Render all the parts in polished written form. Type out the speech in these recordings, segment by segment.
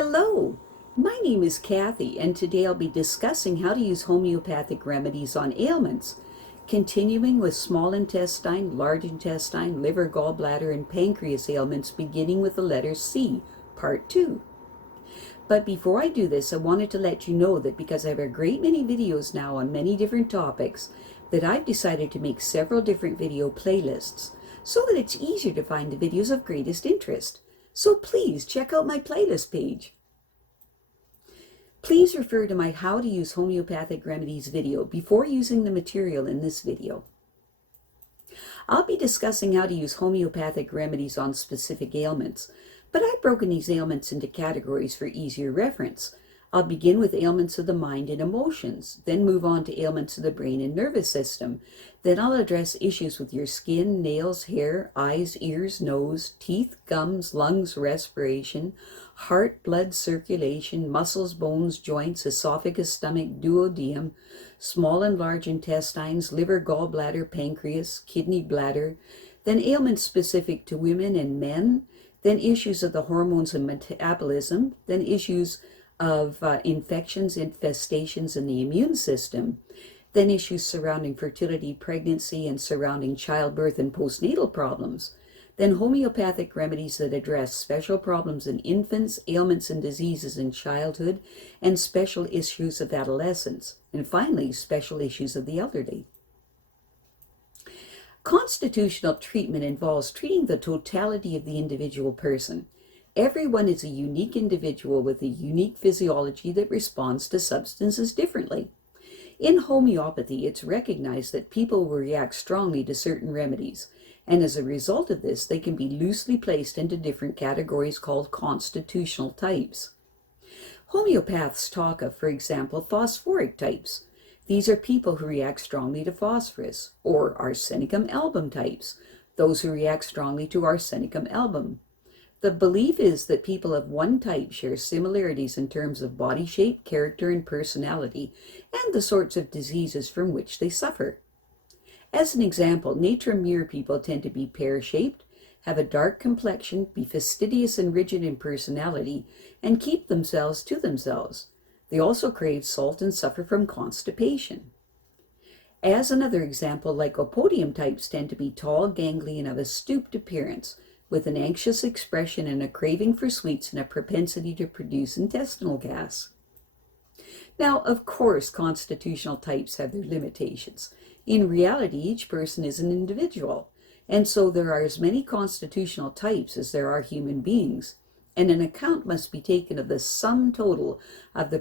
Hello, my name is Kathy, and today I'll be discussing how to use homeopathic remedies on ailments, continuing with small intestine, large intestine, liver, gallbladder, and pancreas ailments, beginning with the letter C, Part 2. But before I do this, I wanted to let you know that because I have a great many videos now on many different topics, that I've decided to make several different video playlists so that it's easier to find the videos of greatest interest. So please check out my playlist page. Please refer to my How to Use Homeopathic Remedies video before using the material in this video. I'll be discussing how to use homeopathic remedies on specific ailments, but I've broken these ailments into categories for easier reference. I'll begin with ailments of the mind and emotions, then move on to ailments of the brain and nervous system. Then I'll address issues with your skin, nails, hair, eyes, ears, nose, teeth, gums, lungs, respiration, heart, blood circulation, muscles, bones, joints, esophagus, stomach, duodenum, small and large intestines, liver, gallbladder, pancreas, kidney, bladder, then ailments specific to women and men, then issues of the hormones and metabolism, then issues of infections, infestations in the immune system, then issues surrounding fertility, pregnancy, and surrounding childbirth and postnatal problems, then homeopathic remedies that address special problems in infants, ailments and diseases in childhood, and special issues of adolescence, and finally, special issues of the elderly. Constitutional treatment involves treating the totality of the individual person. Everyone is a unique individual with a unique physiology that responds to substances differently. In homeopathy, it's recognized that people will react strongly to certain remedies, and as a result of this, they can be loosely placed into different categories called constitutional types. Homeopaths talk of, for example, phosphoric types. These are people who react strongly to phosphorus, or arsenicum album types, those who react strongly to arsenicum album. The belief is that people of one type share similarities in terms of body shape, character, and personality, and the sorts of diseases from which they suffer. As an example, Natrum Mur people tend to be pear-shaped, have a dark complexion, be fastidious and rigid in personality, and keep themselves to themselves. They also crave salt and suffer from constipation. As another example, Lycopodium types tend to be tall, gangly, and of a stooped appearance, with an anxious expression and a craving for sweets and a propensity to produce intestinal gas. Now, of course, constitutional types have their limitations. In reality, each person is an individual, and so there are as many constitutional types as there are human beings, and an account must be taken of the sum total of the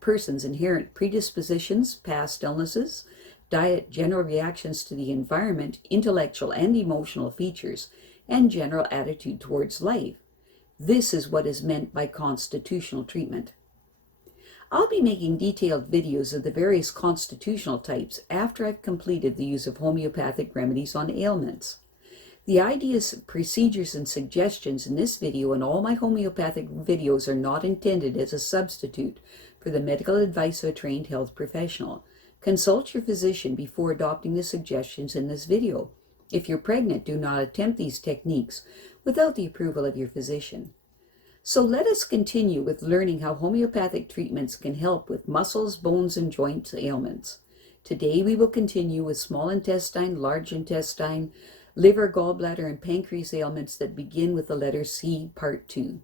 person's inherent predispositions, past illnesses, diet, general reactions to the environment, intellectual and emotional features, and general attitude towards life. This is what is meant by constitutional treatment. I'll be making detailed videos of the various constitutional types after I've completed the use of homeopathic remedies on ailments. The ideas, procedures, and suggestions in this video and all my homeopathic videos are not intended as a substitute for the medical advice of a trained health professional. Consult your physician before adopting the suggestions in this video. If you're pregnant, do not attempt these techniques without the approval of your physician. So let us continue with learning how homeopathic treatments can help with muscles, bones, and joint ailments. Today we will continue with small intestine, large intestine, liver, gallbladder, and pancreas ailments that begin with the letter C, Part 2.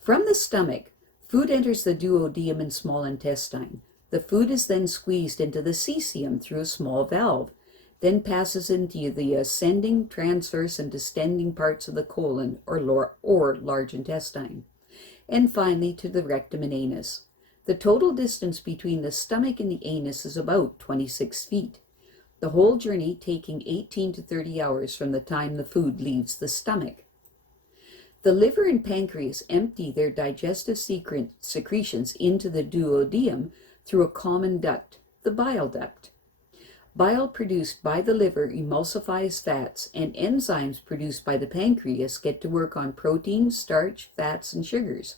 From the stomach, food enters the duodenum and small intestine. The food is then squeezed into the cecum through a small valve, then passes into the ascending, transverse, and descending parts of the colon or large intestine, and finally to the rectum and anus. The total distance between the stomach and the anus is about 26 feet. The whole journey taking 18 to 30 hours from the time the food leaves the stomach. The liver and pancreas empty their digestive secretions into the duodenum through a common duct, the bile duct. Bile produced by the liver emulsifies fats, and enzymes produced by the pancreas get to work on protein, starch, fats, and sugars.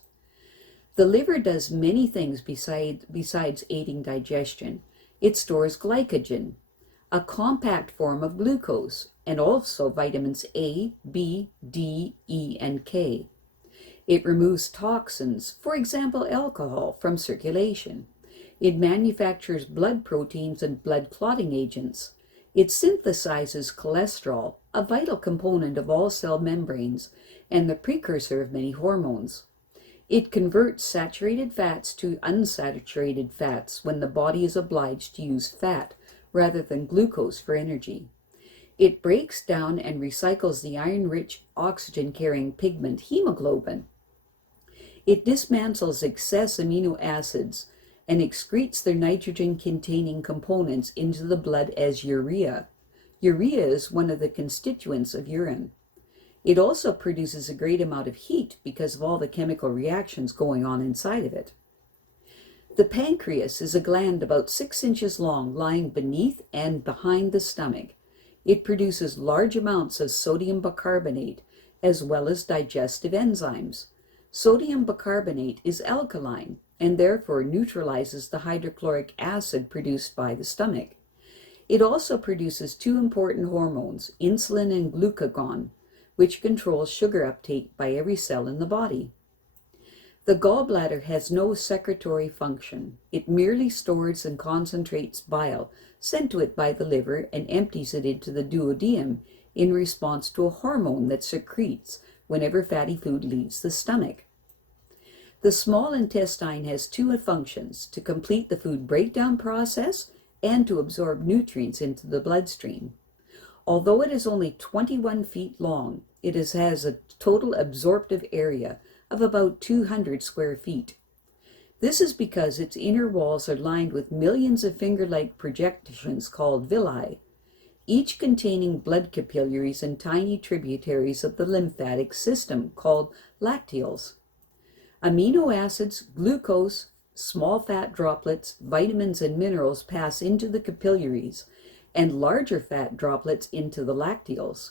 The liver does many things besides aiding digestion. It stores glycogen, a compact form of glucose, and also vitamins A, B, D, E, and K. It removes toxins, for example alcohol, from circulation. It manufactures blood proteins and blood clotting agents. It synthesizes cholesterol, a vital component of all cell membranes and the precursor of many hormones. It converts saturated fats to unsaturated fats when the body is obliged to use fat rather than glucose for energy. It breaks down and recycles the iron-rich oxygen-carrying pigment hemoglobin. It dismantles excess amino acids and excretes their nitrogen-containing components into the blood as urea. Urea is one of the constituents of urine. It also produces a great amount of heat because of all the chemical reactions going on inside of it. The pancreas is a gland about 6 inches long, lying beneath and behind the stomach. It produces large amounts of sodium bicarbonate as well as digestive enzymes. Sodium bicarbonate is alkaline and therefore neutralizes the hydrochloric acid produced by the stomach. It also produces two important hormones, insulin and glucagon, which controls sugar uptake by every cell in the body. The gallbladder has no secretory function. It merely stores and concentrates bile sent to it by the liver and empties it into the duodenum in response to a hormone that secretes whenever fatty food leaves the stomach. The small intestine has two functions: to complete the food breakdown process and to absorb nutrients into the bloodstream. Although it is only 21 feet long, it has a total absorptive area of about 200 square feet. This is because its inner walls are lined with millions of finger-like projections called villi, each containing blood capillaries and tiny tributaries of the lymphatic system called lacteals. Amino acids, glucose, small fat droplets, vitamins, and minerals pass into the capillaries, and larger fat droplets into the lacteals.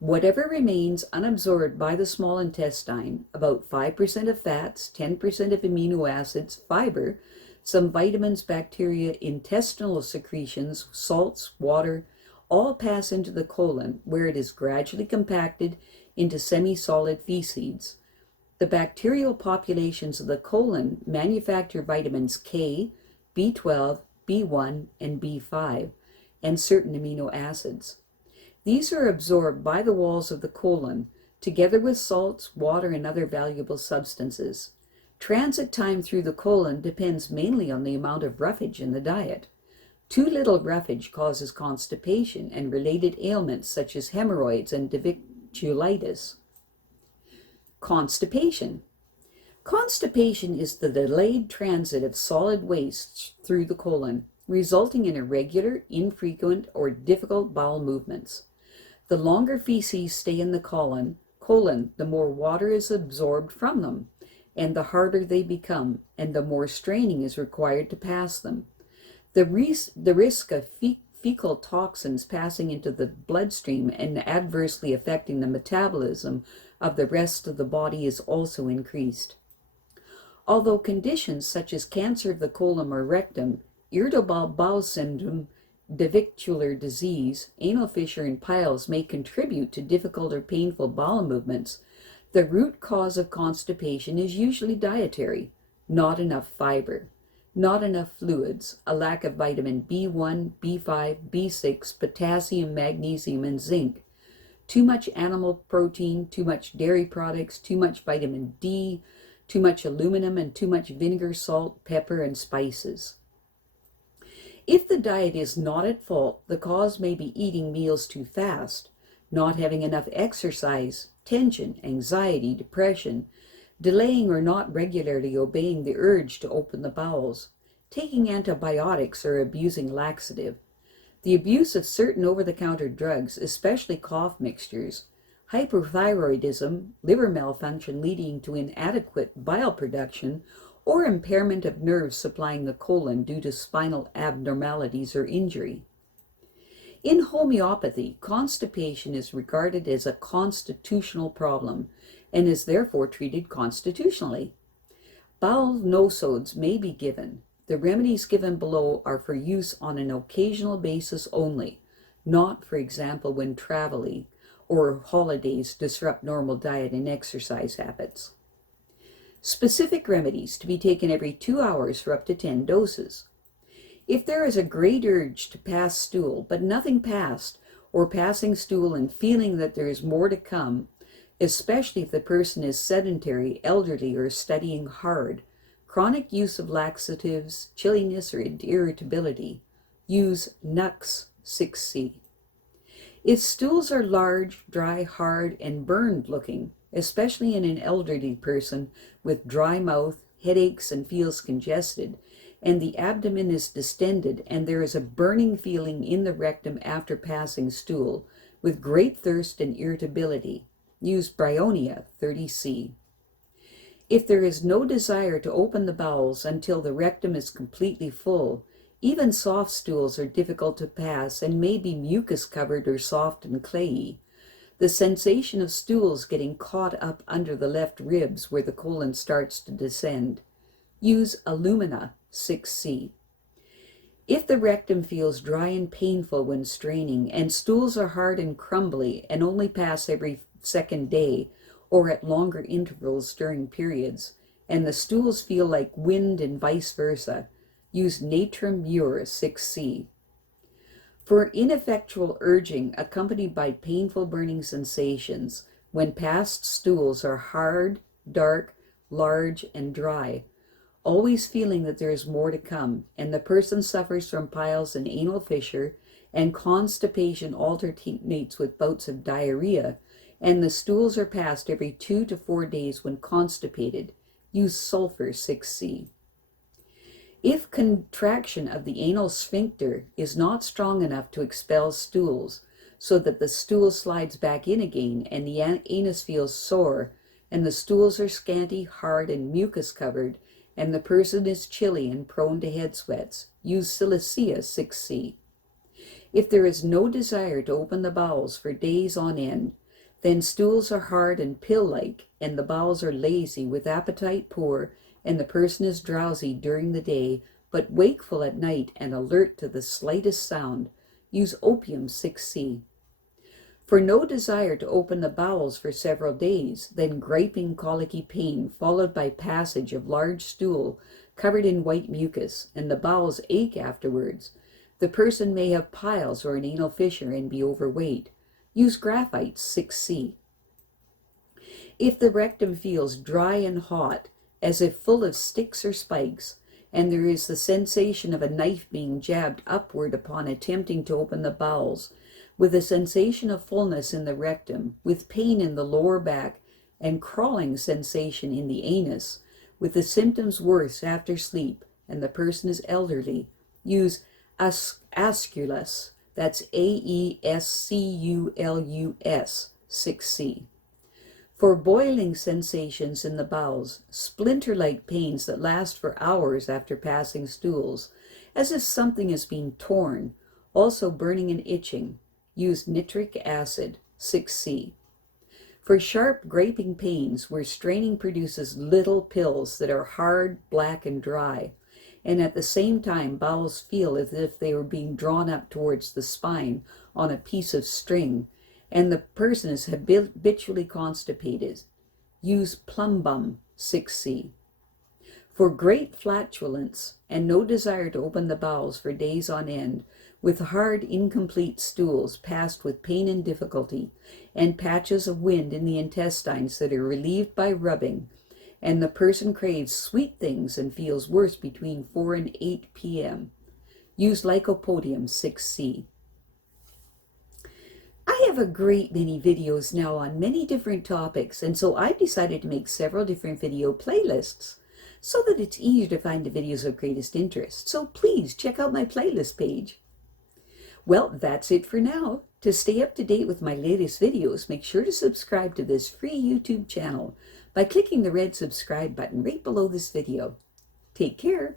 Whatever remains unabsorbed by the small intestine, about 5% of fats, 10% of amino acids, fiber, some vitamins, bacteria, intestinal secretions, salts, water, all pass into the colon, where it is gradually compacted into semi-solid feces. The bacterial populations of the colon manufacture vitamins K, B12, B1, and B5, and certain amino acids. These are absorbed by the walls of the colon, together with salts, water, and other valuable substances. Transit time through the colon depends mainly on the amount of roughage in the diet. Too little roughage causes constipation and related ailments such as hemorrhoids and diverticulitis. Constipation. Constipation is the delayed transit of solid waste through the colon, resulting in irregular, infrequent, or difficult bowel movements. The longer feces stay in the colon, the more water is absorbed from them, and the harder they become, and the more straining is required to pass them. The risk of fecal toxins passing into the bloodstream and adversely affecting the metabolism of the rest of the body is also increased. Although conditions such as cancer of the colon or rectum, irritable bowel syndrome, diverticular disease, anal fissure, and piles may contribute to difficult or painful bowel movements, the root cause of constipation is usually dietary: not enough fiber, not enough fluids, a lack of vitamin B1, B5, B6, potassium, magnesium, and zinc, too much animal protein, too much dairy products, too much vitamin D, too much aluminum, and too much vinegar, salt, pepper, and spices. If the diet is not at fault, the cause may be eating meals too fast, not having enough exercise, tension, anxiety, depression, delaying or not regularly obeying the urge to open the bowels, taking antibiotics or abusing laxative, the abuse of certain over-the-counter drugs, especially cough mixtures, hypothyroidism, liver malfunction leading to inadequate bile production, or impairment of nerves supplying the colon due to spinal abnormalities or injury. In homeopathy, constipation is regarded as a constitutional problem and is therefore treated constitutionally. Bowel nosodes may be given. The remedies given below are for use on an occasional basis only, not, for example, when traveling, or holidays disrupt normal diet and exercise habits. Specific remedies to be taken every 2 hours for up to 10 doses. If there is a great urge to pass stool, but nothing passed, or passing stool and feeling that there is more to come, especially if the person is sedentary, elderly, or studying hard, chronic use of laxatives, chilliness, or irritability, use Nux 6C. If stools are large, dry, hard, and burned looking, especially in an elderly person with dry mouth, headaches, and feels congested, and the abdomen is distended and there is a burning feeling in the rectum after passing stool, with great thirst and irritability, use Bryonia 30C. If there is no desire to open the bowels until the rectum is completely full, even soft stools are difficult to pass and may be mucus covered or soft and clayey. The sensation of stools getting caught up under the left ribs where the colon starts to descend. Use Alumina 6C. If the rectum feels dry and painful when straining, and stools are hard and crumbly and only pass every second day or at longer intervals during periods, and the stools feel like wind and vice versa, use Natrum Mur 6C. For ineffectual urging accompanied by painful burning sensations, when passed stools are hard, dark, large, and dry, always feeling that there is more to come, and the person suffers from piles and anal fissure, and constipation alternates with bouts of diarrhea, and the stools are passed every 2 to 4 days when constipated, use Sulphur 6C. If contraction of the anal sphincter is not strong enough to expel stools, so that the stool slides back in again and the anus feels sore, and the stools are scanty, hard, and mucus covered, and the person is chilly and prone to head sweats, use Silicea 6C. If there is no desire to open the bowels for days on end, then stools are hard and pill-like, and the bowels are lazy with appetite poor, and the person is drowsy during the day, but wakeful at night and alert to the slightest sound, use Opium 6C. For no desire to open the bowels for several days, then griping colicky pain followed by passage of large stool covered in white mucus, and the bowels ache afterwards, the person may have piles or an anal fissure and be overweight, use Graphites 6C. If the rectum feels dry and hot, as if full of sticks or spikes, and there is the sensation of a knife being jabbed upward upon attempting to open the bowels, with a sensation of fullness in the rectum, with pain in the lower back, and crawling sensation in the anus, with the symptoms worse after sleep, and the person is elderly, use Aesculus, that's Aesculus 6C. For boiling sensations in the bowels, splinter-like pains that last for hours after passing stools, as if something is being torn, also burning and itching, use Nitric Acid 6C. For sharp griping pains where straining produces little pills that are hard, black, and dry, and at the same time bowels feel as if they were being drawn up towards the spine on a piece of string, and the person is habitually constipated, use Plumbum 6C. For great flatulence and no desire to open the bowels for days on end, with hard, incomplete stools passed with pain and difficulty, and patches of wind in the intestines that are relieved by rubbing, and the person craves sweet things and feels worse between 4 and 8 p.m., use Lycopodium 6C. I have a great many videos now on many different topics, and so I've decided to make several different video playlists so that it's easier to find the videos of greatest interest. So please check out my playlist page. Well, that's it for now. To stay up to date with my latest videos, make sure to subscribe to this free YouTube channel by clicking the red subscribe button right below this video. Take care.